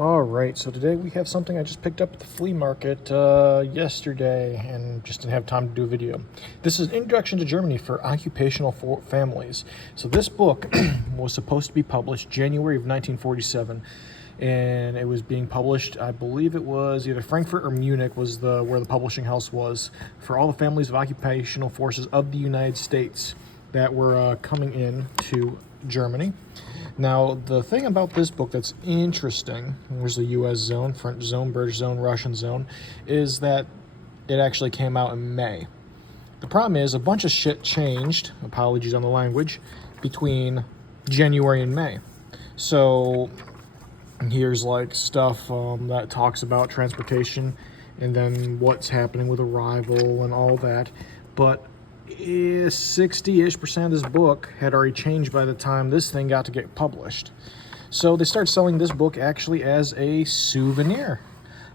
All right, so today we have something I just picked up at the flea market yesterday and just didn't have time to do a video. This is Introduction to Germany for Occupational Families. So this book was supposed to be published January of 1947, and it was being published, I believe it was either Frankfurt or Munich was where the publishing house was, for all the families of occupational forces of the United States that were coming in to Germany. Now, the thing about this book that's interesting, there's the U.S. zone, French zone, British zone, Russian zone, is that it actually came out in May. The problem is a bunch of shit changed, apologies on the language, between January and May. So here's like stuff that talks about transportation and then what's happening with arrival and all that. But 60-ish% of this book had already changed by the time this thing got to get published. So they started selling this book actually as a souvenir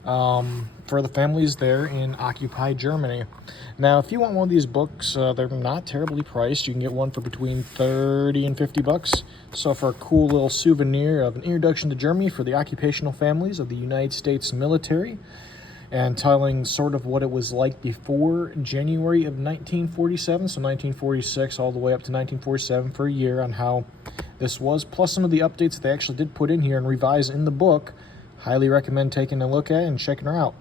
for the families there in occupied Germany. Now, if you want one of these books, they're not terribly priced. You can get one for between 30 and 50 bucks. So for a cool little souvenir of an introduction to Germany for the occupational families of the United States military, and telling sort of what it was like before January of 1947, so 1946 all the way up to 1947 for a year on how this was, plus some of the updates they actually did put in here and revise in the book. Highly recommend taking a look at it and checking her out.